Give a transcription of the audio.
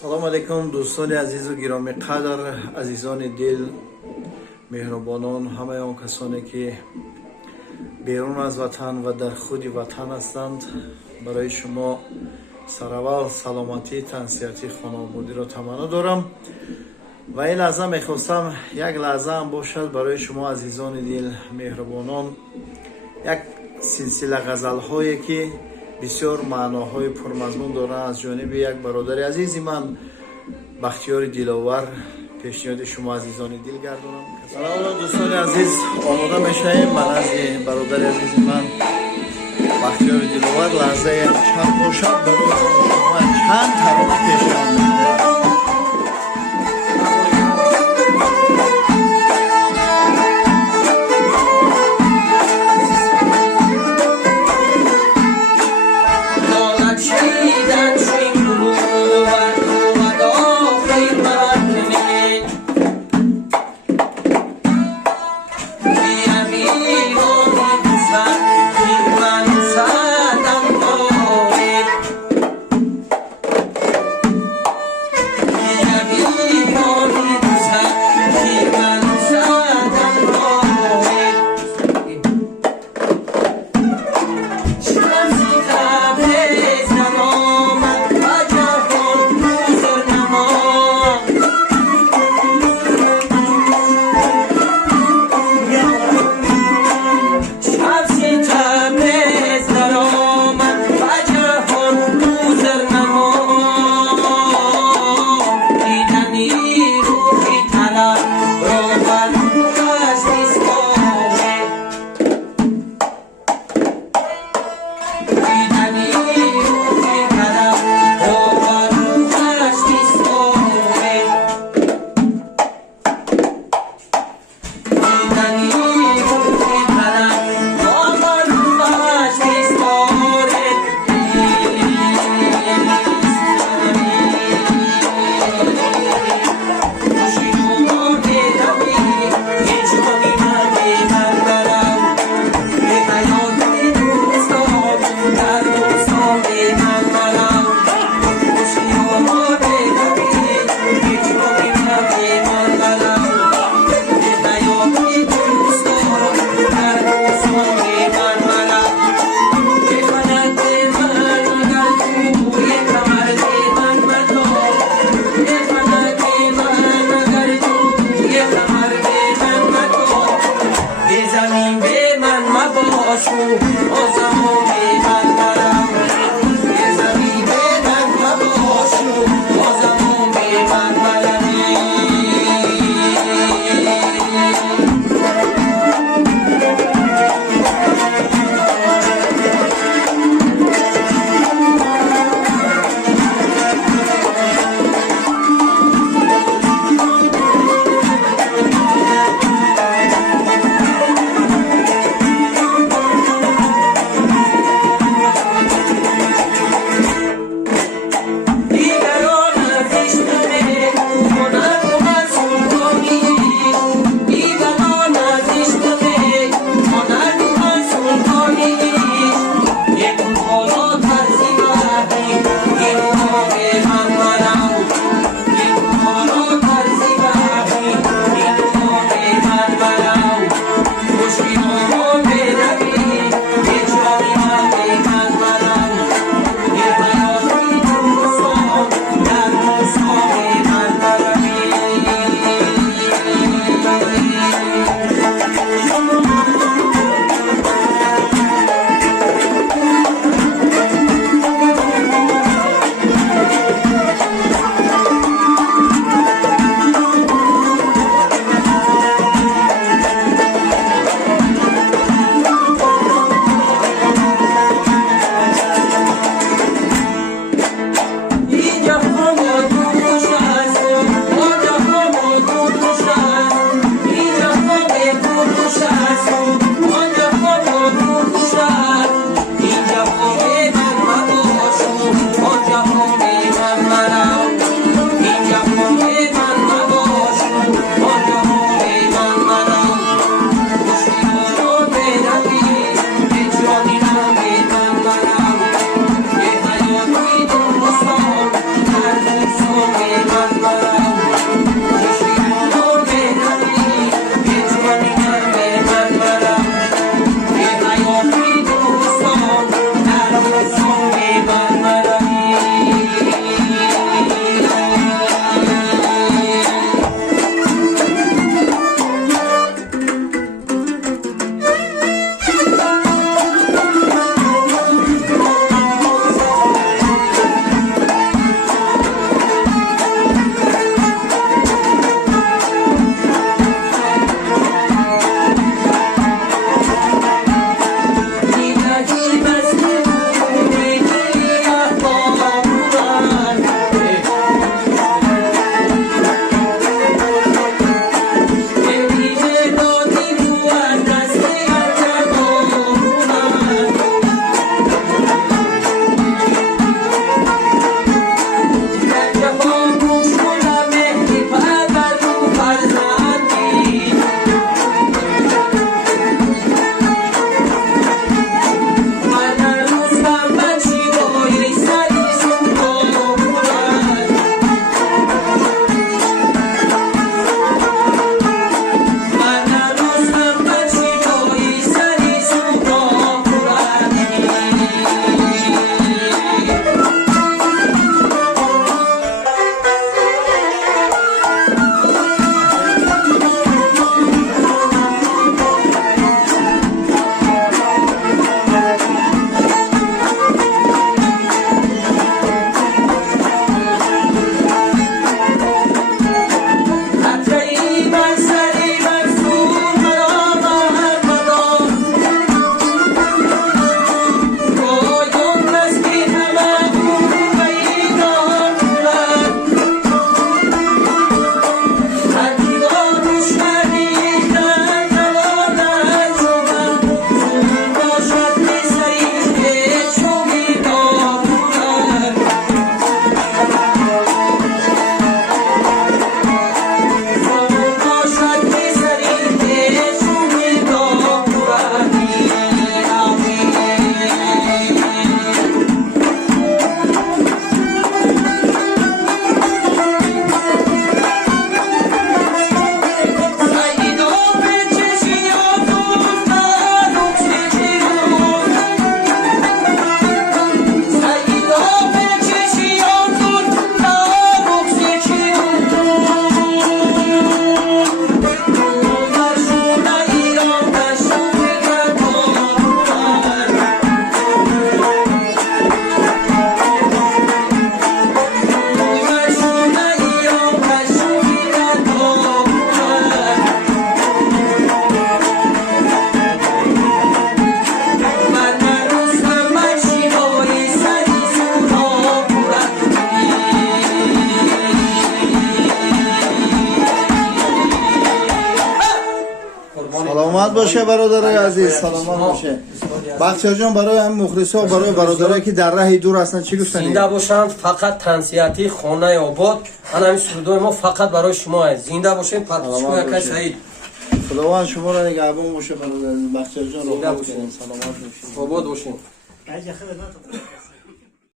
салом алейкум дӯстони азизу гиромиқадр, азизони дил, меҳрубонон, ҳамаи он касоне ки берун аз ватан ва дар худи ватан ҳастанд. Барои шумо сараввал саломатӣ, тансиҳатӣ, хонобудиро таманно дорам ва ин лаҳза мехостам як лаҳзаам бошад барои шумо азизони дил, меҳрубонон, як силсила ғазалҳое ки бисёр маъноҳои пурмазмун доранд аз ҷониби як бародари азизи ман Бахтиёри Диловар пешниҳоди шумо азизони дил гардонам. Салом дӯстони азиз, омода мешавем ба назди бародари азизи ман Бахтиёри Диловар лаҳзае чанд бошад барои шумо чанд тарона пешниҳод мекунам. قربان سلامت باشه برادر عزیز، سلامت باشه. بخشایار جان برای هم مخلصا و برای برادرایی که در راه دور هستند چی گفتنی؟ زنده باشند. فقط تنسیتی خانه آباد همین سرودای ما فقط برای شما است. زنده باشین. پادشاه یک سعید خداوند شما را نگهبان باشه برادر عزیز. بخشایار جان زنده راحت باشین. کنین، سلامت باشین. آباد باشین.